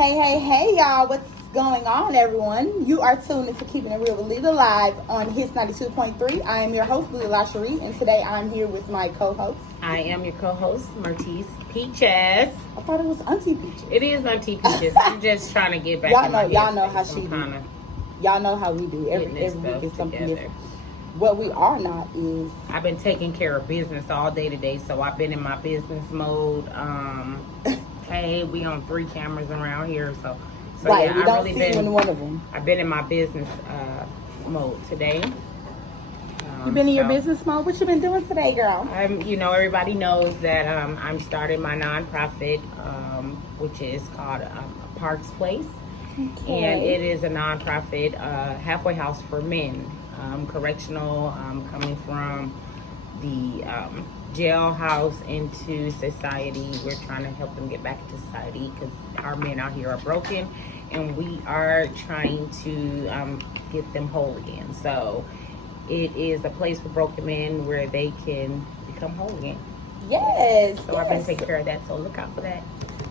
Hey, y'all. What's going on, everyone? You are tuned into Keeping It Real with Lila live on Hits 92.3. I am your host, Lila LaCherie, and today I'm here with my co-host. I am your co-host, Martise Peaches. I thought it was Auntie Peaches. It is Auntie Peaches. I'm just trying to get back. Y'all know how she do. Y'all know how we do. Every week is something different. What we are not is... I've been taking care of business all day today, so I've been in my business mode. Hey, we on 3 cameras around here, so right, yeah, we don't see you in one of them. I've been in my business mode today. You've been in your business mode? What you been doing today, girl? Everybody knows that I'm starting my nonprofit, which is called Parks Place. Okay. And it is a nonprofit halfway house for men, correctional, coming from the jailhouse into society. We're trying to help them get back into society because our men out here are broken, and we are trying to get them whole again. So it is a place for broken men where they can become whole again. Yes. So I've been taking care of that, so look out for that.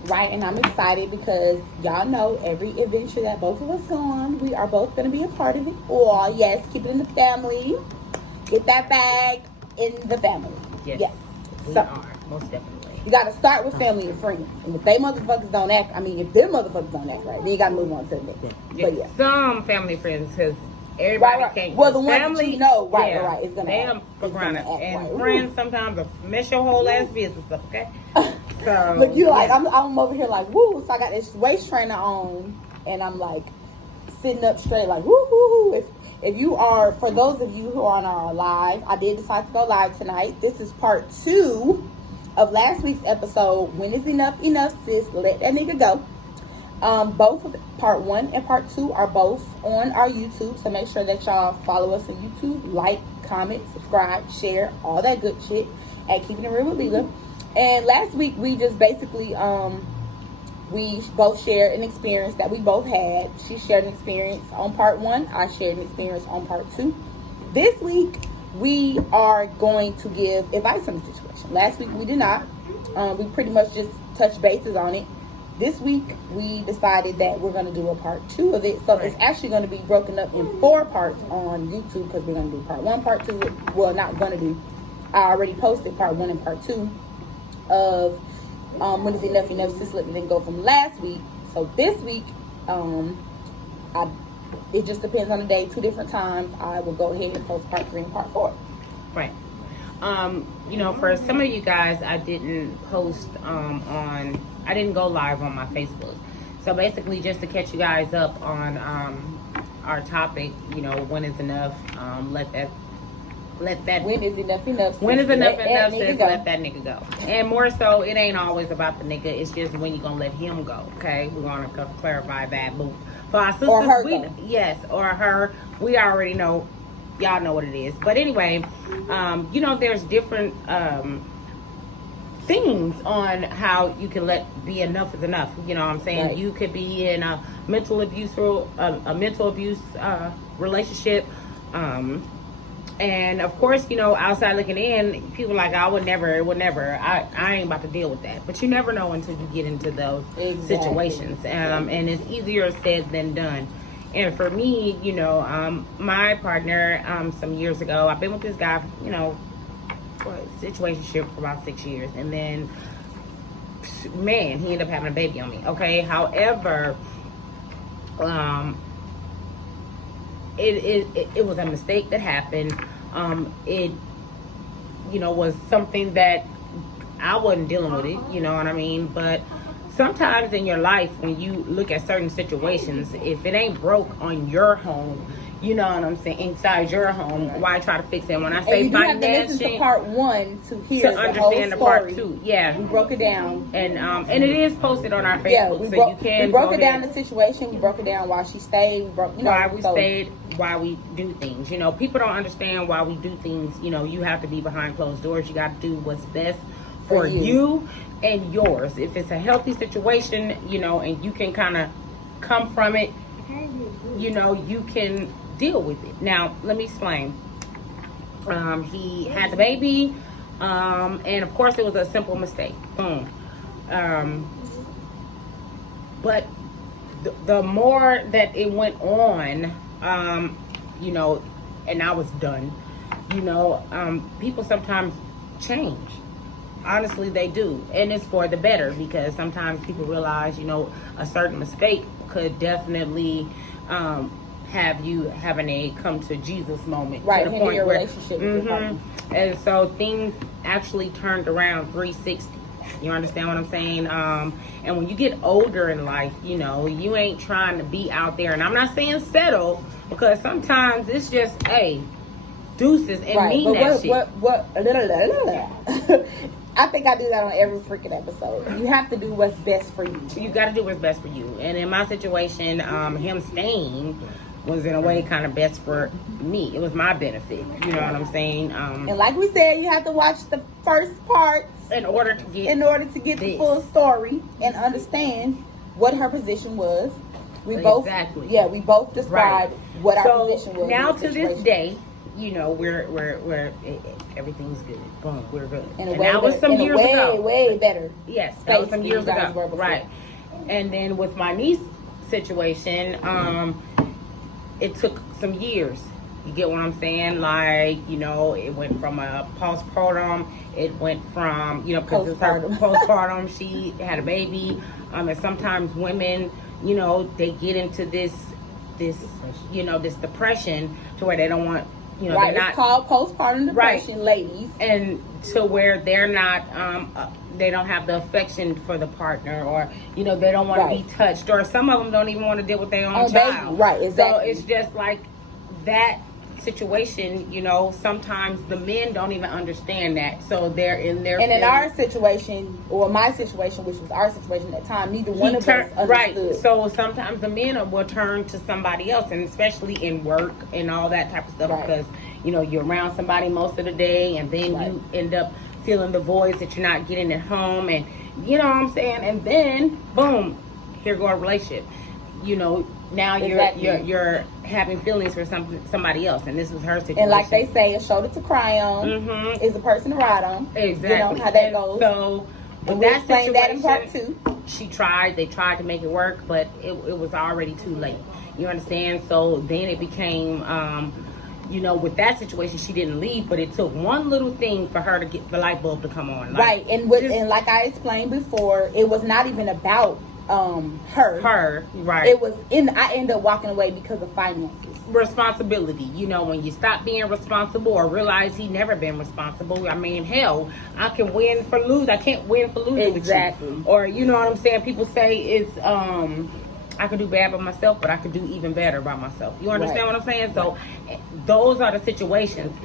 Right, and I'm excited because y'all know every adventure that both of us go on, we are both going to be a part of it. Or, yes, keep it in the family. Get that bag in the family. Yes. We are, most definitely. You got to start with family and friends. And if they motherfuckers don't act, if them motherfuckers don't act right, then you got to move on to the next. But yeah. Some family friends, because everybody can't. Well, the ones family, that you know, right, it's going to act. And right. friends sometimes will mess your whole ass business up, okay? So, look, you like, I'm over here like, woo. So I got this waist trainer on, and I'm like sitting up straight, like, woo, woo, woo. If you are, for those of you who are on our live, I did decide to go live tonight. This is part 2 of last week's episode. When is enough, sis? Let that nigga go. Both of part 1 and part 2 are both on our YouTube. So make sure that y'all follow us on YouTube. Like, comment, subscribe, share, all that good shit at Keeping It Real with Lila. And last week we just basically we both shared an experience that we both had. She shared an experience on part 1. I shared an experience on part 2. This week we are going to give advice on the situation. Last week we did not. We pretty much just touched bases on it. This week we decided that we're going to do a part 2 of it. So it's actually going to be broken up in 4 parts on YouTube because we're going to do part 1, part 2. Well, not going to do. I already posted part 1 and part 2 of when is enough, sis. Let me then go from last week. So this week, it just depends on the day. 2 different times. I will go ahead and post part 3 and part 4. Right. For some of you guys, I didn't post I didn't go live on my Facebook. So basically, just to catch you guys up on our topic, when is enough? Let that when is enough, when is enough says let that nigga go. And more so, it ain't always about the nigga. It's just when you gonna let him go. Okay, we want to clarify that. But for our sisters, or her or her, we already know. Y'all know what it is. But anyway, there's different things on how you can be enough is enough. You know what I'm saying? Right. You could be in a mental abuse relationship. And of course, outside looking in, people like, I would never. I ain't about to deal with that. But you never know until you get into those situations. And it's easier said than done. And for me, my partner, some years ago, I've been with this guy, for a situationship for about 6 years. And then, man, he ended up having a baby on me. Okay. However, it was a mistake that happened. It was something that I wasn't dealing with it, you know what I mean? But sometimes in your life, when you look at certain situations, if it ain't broke on your home, you know what I'm saying, inside your home, why try to fix it? When I say financing, you have to listen to part 1 to hear to understand the part 2. Yeah, we broke it down, and it is posted on our Facebook, you broke it down the situation. We broke it down why she stayed. Why we stayed, why we do things. People don't understand why we do things. You have to be behind closed doors. You got to do what's best for you and yours. If it's a healthy situation, and you can kind of come from it, you can deal with it. Now, let me explain. He had the baby, and of course it was a simple mistake. Boom. But the more that it went on, you know, and I was done, you know, people sometimes change. Honestly, they do. And it's for the better, because sometimes people realize, you know, a certain mistake could definitely have you having a come to Jesus moment. Right, to the in point your where, relationship with your partner. And so things actually turned around 360. You understand what I'm saying? And when you get older in life, you know, you ain't trying to be out there. And I'm not saying settle, because sometimes it's just, hey, deuces, and right. mean But that what I think I do that on every freaking episode. You have to do what's best for you. You got to do what's best for you. And in my situation, him staying was in a way kind of best for me. It was my benefit. You know what I'm saying? And like we said, you have to watch the first parts in order to get the full story and understand what her position was. We both described what our position was. Now to this day, you know, we're everything's good. Boom, we're good. And that was some years ago. Way better. Yes, that was some years ago. Right. And then with my niece situation, it took some years. You get what I'm saying? Like, you know, it went from a postpartum. It went from, you know, because it's her postpartum. She had a baby. And sometimes women, you know, they get into this, you know, this depression to where they don't want, you know, right. They're not, it's called postpartum depression, right. Ladies. And to where they're not, they don't have the affection for the partner, or, you know, they don't want to be touched, or some of them don't even want to deal with their own child. Baby. Right, exactly. So it's just like that situation, you know, sometimes the men don't even understand that. So they're in their in our situation, or my situation, which was our situation at the time, neither one of us understood. Right. So sometimes the men will turn to somebody else, and especially in work and all that type of stuff, because, you know, you're around somebody most of the day, and then you end up feeling the voids that you're not getting at home, and you know what I'm saying? And then boom, here go a relationship. You know, now you're having feelings for somebody else, and this was her situation. And like they say, a shoulder to cry on is a person to ride on. Exactly. You know how that goes. So with that situation, that in part two. They tried to make it work, but it was already too late. You understand? So then it became, you know, with that situation, she didn't leave, but it took one little thing for her to get the light bulb to come on. Like, right. And like I explained before, it was not even about her, right. It was I ended up walking away because of finances. Responsibility. You know, when you stop being responsible or realize he never been responsible. I mean, hell, I can win for lose. I can't win for losing. Exactly. With you. Or, you know what I'm saying? People say it's I could do bad by myself, but I could do even better by myself. You understand what I'm saying? So those are the situations.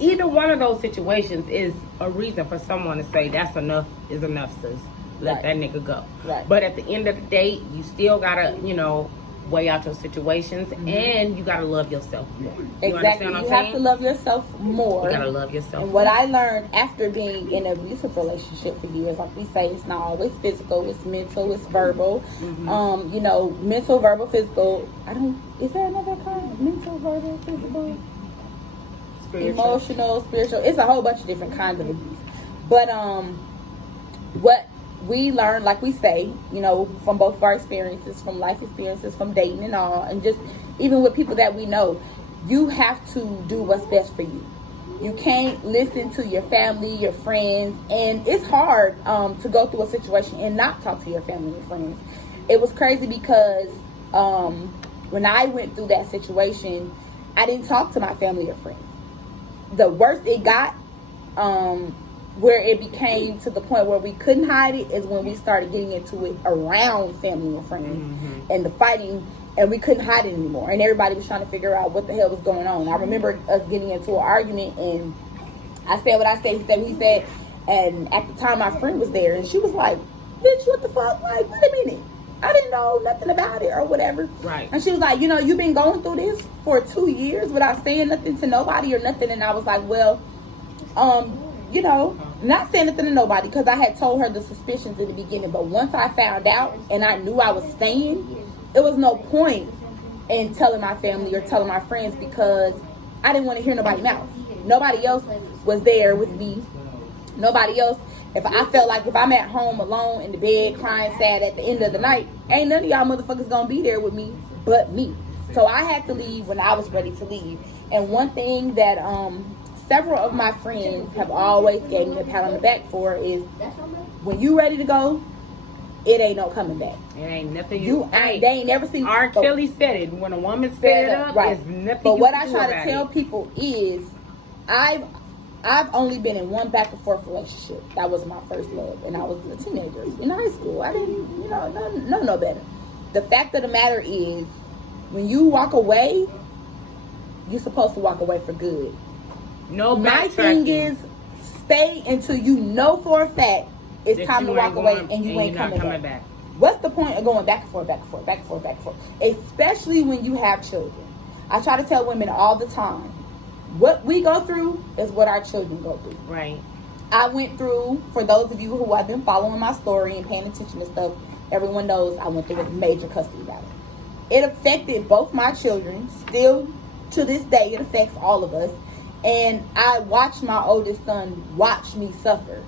Either one of those situations is a reason for someone to say that's enough is enough, sis. Let that nigga go. Right. But at the end of the day, you still gotta, you know, weigh out your situations, and you gotta love yourself more. Exactly. You have to love yourself more. You gotta love yourself. And what I learned after being in an abusive relationship for years, like we say, it's not always physical. It's mental. It's verbal. You know, mental, verbal, physical. Is there another kind? Mental, verbal, physical, emotional, spiritual. It's a whole bunch of different kinds of abuse. But what we learn, like we say, you know, from both of our experiences, from life experiences, from dating and all, and just even with people that we know, you have to do what's best for you. You can't listen to your family, your friends, and it's hard to go through a situation and not talk to your family and friends. It was crazy because when I went through that situation, I didn't talk to my family or friends. The worst it got, where it became to the point where we couldn't hide it, is when we started getting into it around family and friends and the fighting, and we couldn't hide it anymore, and everybody was trying to figure out what the hell was going on. I remember us getting into an argument, and I said what I said, he said what he said, and at the time my friend was there, and she was like, bitch, what the fuck, like, wait a minute, I didn't know nothing about it or whatever. Right. And she was like, you know, you've been going through this for 2 years without saying nothing to nobody or nothing. And I was like, well, you know, not saying nothing to nobody, because I had told her the suspicions in the beginning. But once I found out and I knew I was staying, it was no point in telling my family or telling my friends, because I didn't want to hear nobody's mouth. Nobody else was there with me. Nobody else If I felt like if I'm at home alone in the bed crying sad at the end of the night, ain't none of y'all motherfuckers gonna be there with me but me. So I had to leave when I was ready to leave. And one thing that several of my friends have always gave me a pat on the back for is when you ready to go, it ain't no coming back. It ain't nothing they ain't never seen. R. Kelly said it. When a woman's fed up, right. It's nothing. But you what can I do try to about tell it. people is, I've only been in one back and forth relationship. That was my first love, and I was a teenager in high school. I didn't, no better. The fact of the matter is, when you walk away, you're supposed to walk away for good. No, my thing is, stay until you know for a fact it's time to walk away, and you ain't coming back. What's the point of going back and forth, back and forth, back and forth, back and forth? Especially when you have children. I try to tell women all the time, what we go through is what our children go through. Right. I went through, for those of you who have been following my story and paying attention to stuff, everyone knows I went through a major custody battle. It affected both my children. Still to this day, it affects all of us. And I watched my oldest son watch me suffer.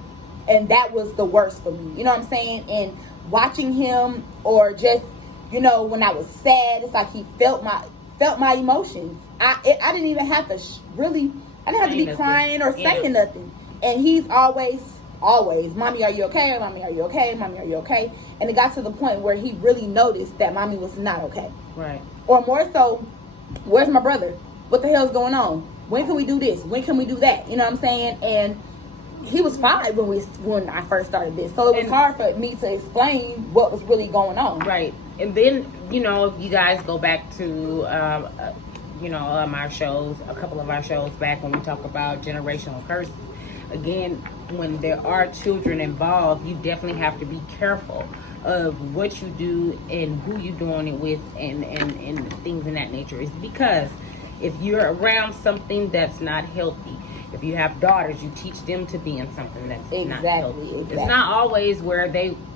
And that was the worst for me. You know what I'm saying? And watching him, or just, when I was sad, it's like he felt my emotions. I didn't even have to I didn't have to be crying or saying nothing. And he's always, Mommy, are you okay? Mommy, are you okay? Mommy, are you okay? And it got to the point where he really noticed that Mommy was not okay. Right. Or more so, where's my brother? What the hell's going on? When can we do this? When can we do that? You know what I'm saying? And he was 5 when I first started this. So it was hard for me to explain what was really going on. Right. And then, you guys go back to, my shows, a couple of our shows back when we talk about generational curses. Again, when there are children involved, you definitely have to be careful of what you do and who you're doing it with and things in that nature. It's because if you're around something that's not healthy, if you have daughters, you teach them to be in something that's not healthy. Exactly. It's not always where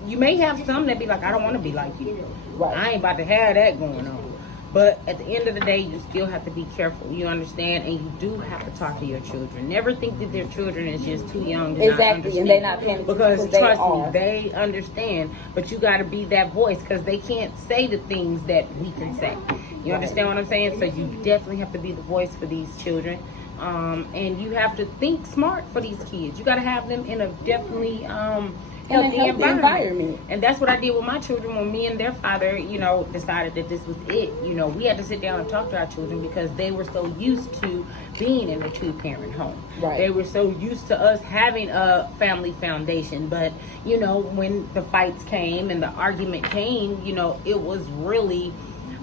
you may have some that be like, I don't want to be like you. Right. I ain't about to have that going on. But at the end of the day, you still have to be careful. You understand? And you do have to talk to your children. Never think that their children is just too young to not understand. And they're not paying attention. Because trust me, they understand. But you got to be that voice, because they can't say the things that we can say. You understand what I'm saying? So you definitely have to be the voice for these children. And you have to think smart for these kids. You got to have them in a definitely healthy environment. And that's what I did with my children when me and their father, decided that this was it. We had to sit down and talk to our children because they were so used to being in a 2-parent home. Right. They were so used to us having a family foundation. But, when the fights came and the argument came, it was really,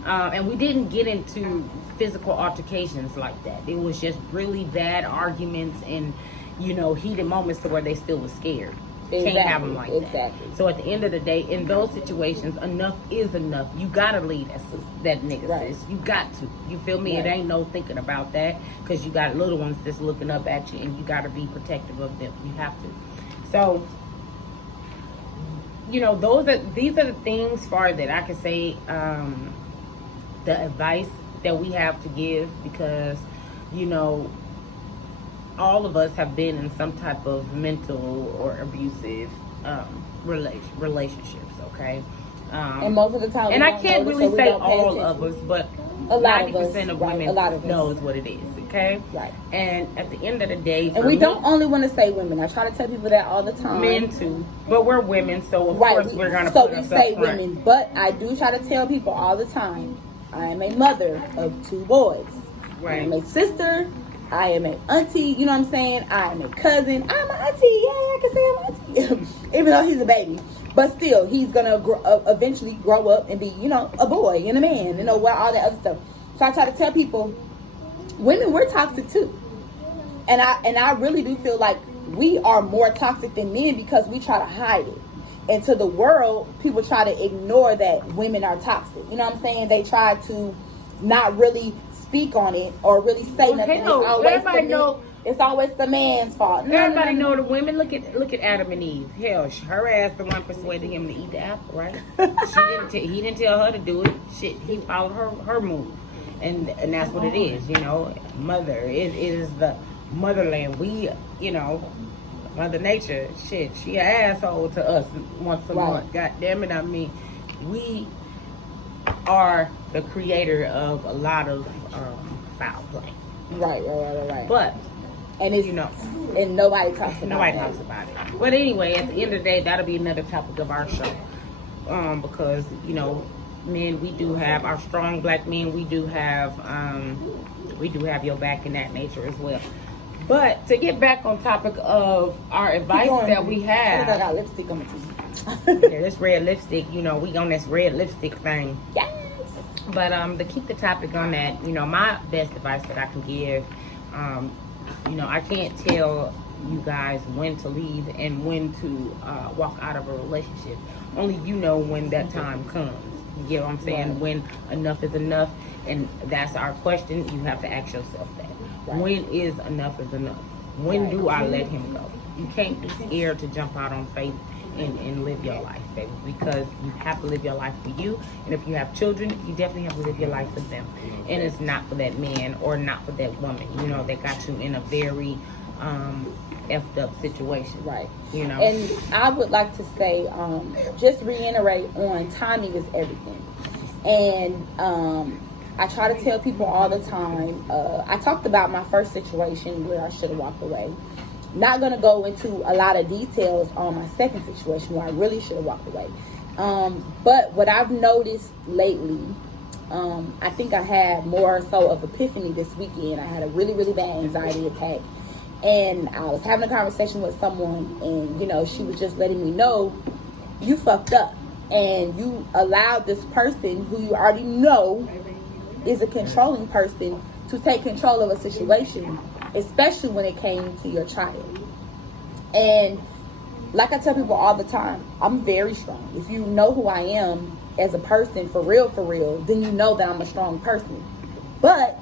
and we didn't get into physical altercations like that. It was just really bad arguments and, heated moments to where they still was scared. Exactly. Can't have them like that. So at the end of the day, in those situations, enough is enough. You gotta leave that nigga, right. sis. You got to. You feel me? Right. It ain't no thinking about that, because you got little ones that's looking up at you, and you gotta be protective of them. You have to. So, these are the things far that I can say. The advice that we have to give, because all of us have been in some type of mental or abusive relationships, okay? And most of the time, and I can't really say all of us, but a lot 90% of women knows what it is, okay? Right. And at the end of the day, and we don't only want to say women. I try to tell people that all the time. Men too, but we're women, so of course we're gonna. So we say women, but I do try to tell people all the time. I am a mother of 2 boys. Right. I am a sister. I am an auntie. You know what I'm saying? I am a cousin. I'm an auntie. Yeah, I can say I'm an auntie. Even though he's a baby. But still, he's going to eventually grow up and be, a boy and a man. All that other stuff. So I try to tell people, women, we're toxic too. And I really do feel like we are more toxic than men because we try to hide it. And to the world, people try to ignore that women are toxic. You know what I'm saying? They try to not really speak on it or really say nothing. It's always the man's fault. Everybody know the women. Look at Adam and Eve. Hell, her ass the one persuaded him to eat the apple, right? He didn't tell her to do it. Shit, he followed her move, and that's what it is. Mother it is the motherland. We Mother Nature, shit, she an asshole to us once a month. God damn it, I mean, we are the creator of a lot of foul play. Right. But and it's and nobody talks about nobody talks about it. But anyway, at the end of the day, that'll be another topic of our show. Because men, we do have our strong black men. We do have your back in that nature as well. But to get back on topic of our advice that we have, I got lipstick on my teeth. Yeah, this red lipstick, we on this red lipstick thing. Yes. But to keep the topic on that, my best advice that I can give, I can't tell you guys when to leave and when to walk out of a relationship. Only you know when that time comes. You get what I'm saying? Right. When enough is enough, and that's our question. You have to ask yourself that. Right. When is enough enough? When do I let him go? You can't be scared to jump out on faith and live your life, baby, because you have to live your life for you. And if you have children, you definitely have to live your life for them. And it's not for that man or not for that woman, that got you in a very effed up situation. Right. And I would like to say, just reiterate on timing is everything. And I try to tell people all the time, I talked about my first situation where I should have walked away. Not going to go into a lot of details on my second situation where I really should have walked away. But what I've noticed lately, I think I had more so of epiphany this weekend. I had a really, really bad anxiety attack. And I was having a conversation with someone, and, she was just letting me know, you fucked up. And you allowed this person who you already know is a controlling person to take control of a situation, especially when it came to your child. And like I tell people all the time, I'm very strong. If you know who I am as a person, for real, then you know that I'm a strong person. But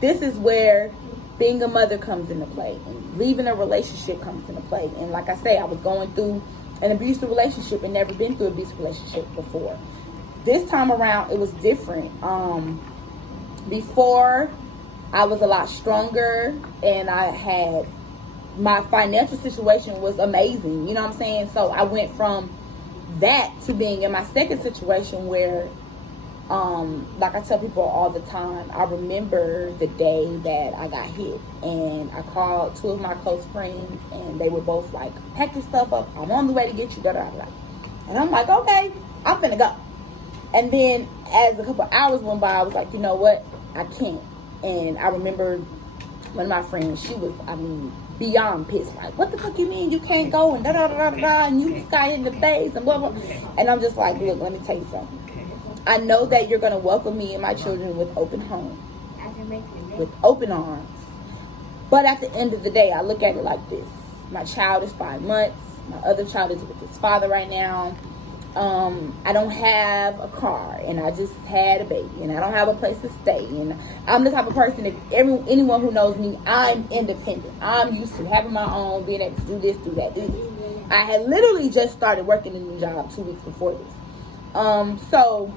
this is where being a mother comes into play, and leaving a relationship comes into play. And like I say, I was going through an abusive relationship and never been through an abusive relationship before. This time around, it was different. Before, I was a lot stronger, and my financial situation was amazing. You know what I'm saying? So I went from that to being in my second situation where, like I tell people all the time, I remember the day that I got hit, and I called two of my close friends, and they were both like, pack your stuff up, I'm on the way to get you, da-da-da. And I'm like, okay, I'm finna go. And then as a couple hours went by, I was like, you know what, I can't. And I remember one of my friends, she was, beyond pissed, like, what the fuck you mean you can't go, and da-da-da-da-da, and you just got hit in the face, and blah, blah. And I'm just like, look, let me tell you something. I know that you're going to welcome me and my children with open home, with open arms. But at the end of the day, I look at it like this. My child is 5 months. My other child is with his father right now. I don't have a car, and I just had a baby, and I don't have a place to stay. And I'm the type of person, if anyone who knows me, I'm independent. I'm used to having my own, being able to do this, do that, do this. I had literally just started working a new job 2 weeks before this. So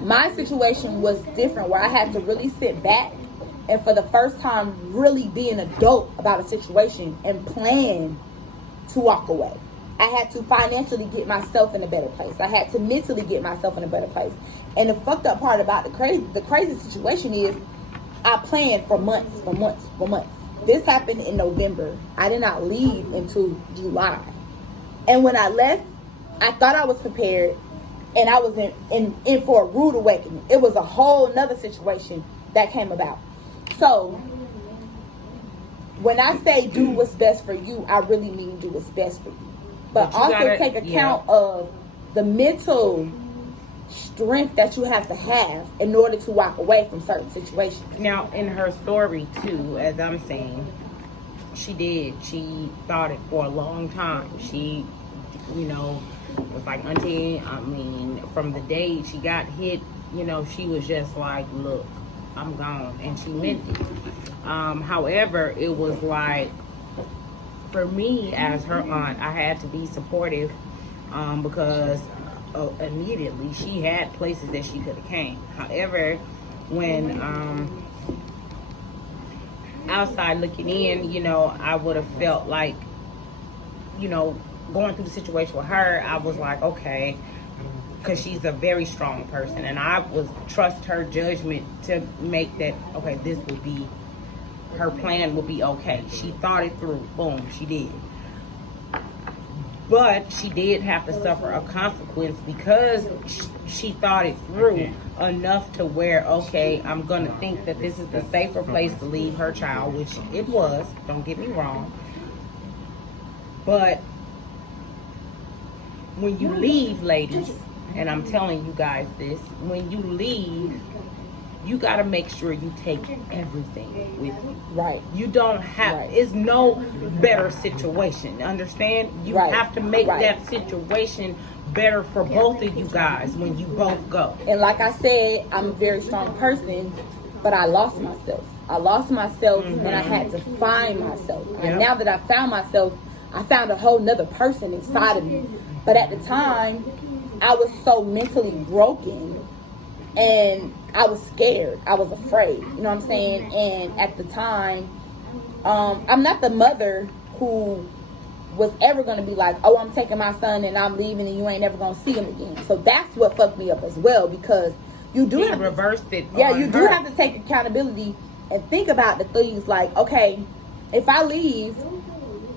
my situation was different, where I had to really sit back and for the first time really be an adult about a situation and plan to walk away. I had to financially get myself in a better place. I had to mentally get myself in a better place. And the fucked up part about the crazy situation is I planned for months. This happened in November. I did not leave until July. And when I left, I thought I was prepared, and I was in for a rude awakening. It was a whole nother situation that came about. So when I say do what's best for you, I really mean do what's best for you. But also take account of the mental strength that you have to have in order to walk away from certain situations. Now, in her story, too, as I'm saying, she thought it for a long time. She, was like, auntie, from the day she got hit, she was just like, look, I'm gone. And she meant it. However, it was like, for me as her aunt, I had to be supportive because immediately she had places that she could have came. However, when outside looking in, I would have felt like you know, going through the situation with her, I was like, okay, because she's a very strong person, and I was trust her judgment to make that, okay, this would be, her plan would be okay. She thought it through. Boom, she did. But she did have to suffer a consequence because she thought it through enough to where, okay, I'm going to think that this is the safer place to leave her child, which it was. Don't get me wrong. But when you leave, ladies, and I'm telling you guys this, when you leave, you got to make sure you take everything with you. Right. You don't have, it's no better situation. Understand? You have to make that situation better for both of you guys when you both go. And like I said, I'm a very strong person, but I lost myself. I lost myself when I had to find myself. And now that I found myself, I found a whole nother person inside of me. But at the time, I was so mentally broken. And I was scared. I was afraid. You know what I'm saying? And at the time, I'm not the mother who was ever going to be like, oh, I'm taking my son and I'm leaving and you ain't never going to see him again. So that's what fucked me up as well, because you do have reversed it. Yeah, you do have to take accountability and think about the things like, okay, if I leave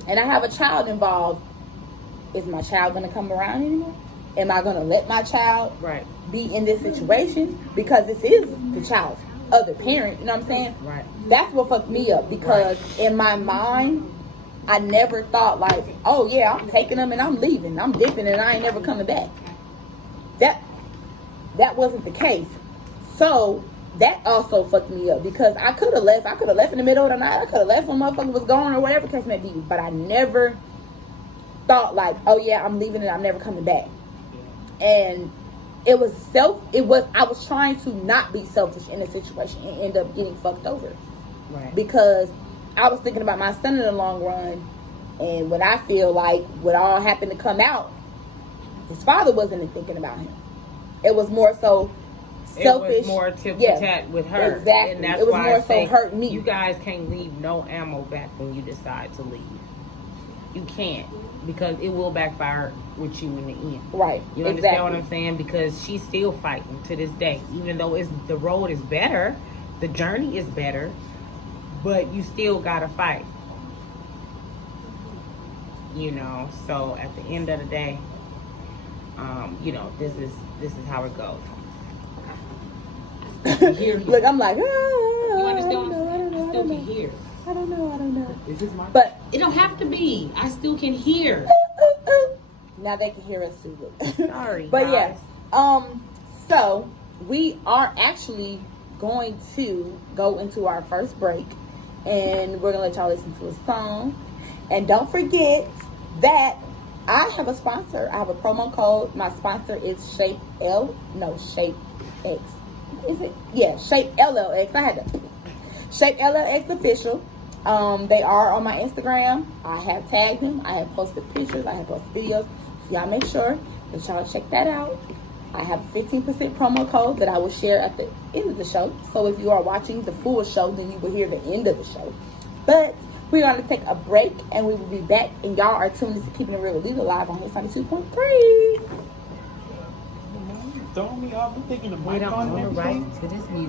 and I have a child involved, is my child going to come around anymore? Am I going to let my child be in this situation? Because this is the child's other parent, you know what I'm saying? Right. That's what fucked me up, because in my mind, I never thought like, oh yeah, I'm taking them and I'm leaving. I'm dipping and I ain't never coming back. That wasn't the case. So that also fucked me up, because I could have left. I could have left in the middle of the night. I could have left when motherfucker was gone or whatever the case may be. But I never thought like, oh yeah, I'm leaving and I'm never coming back. And I was trying to not be selfish in a situation and end up getting fucked over. Right. Because I was thinking about my son in the long run, and when I feel like what all happened to come out, his father wasn't thinking about him. It was more so selfish. It was more tit for tat with her. Exactly. And that's it was why more I say so hurt me. You guys can't leave no ammo back when you decide to leave. You can't, because it will backfire with you in the end. Right. You understand what I'm saying? Because she's still fighting to this day. Even though the road is better, the journey is better, but you still gotta fight. You know, so at the end of the day, you know, this is how it goes. Look, I'm like, you understand what I'm saying? I still can hear. I don't know. Is this my? But it don't have to be. I still can hear. Now they can hear us too. Sorry, but guys. yeah, so we are actually going to go into our first break, and we're gonna let y'all listen to a song. And don't forget that I have a sponsor. I have a promo code. My sponsor is Shape X. Is it? Yeah, Shape LLX. I had to Shape LLX official. They are on my Instagram. I have tagged them. I have posted pictures. I have posted videos. So y'all make sure that y'all check that out. I have a 15% promo code that I will share at the end of the show. So if you are watching the full show, then you will hear the end of the show. But we're going to take a break, and we will be back. And y'all are tuned to Keeping It Real with Lita live on Hits 92.3. Throwing me off, I'm thinking the We mic don't on own the and everything. rights to this music.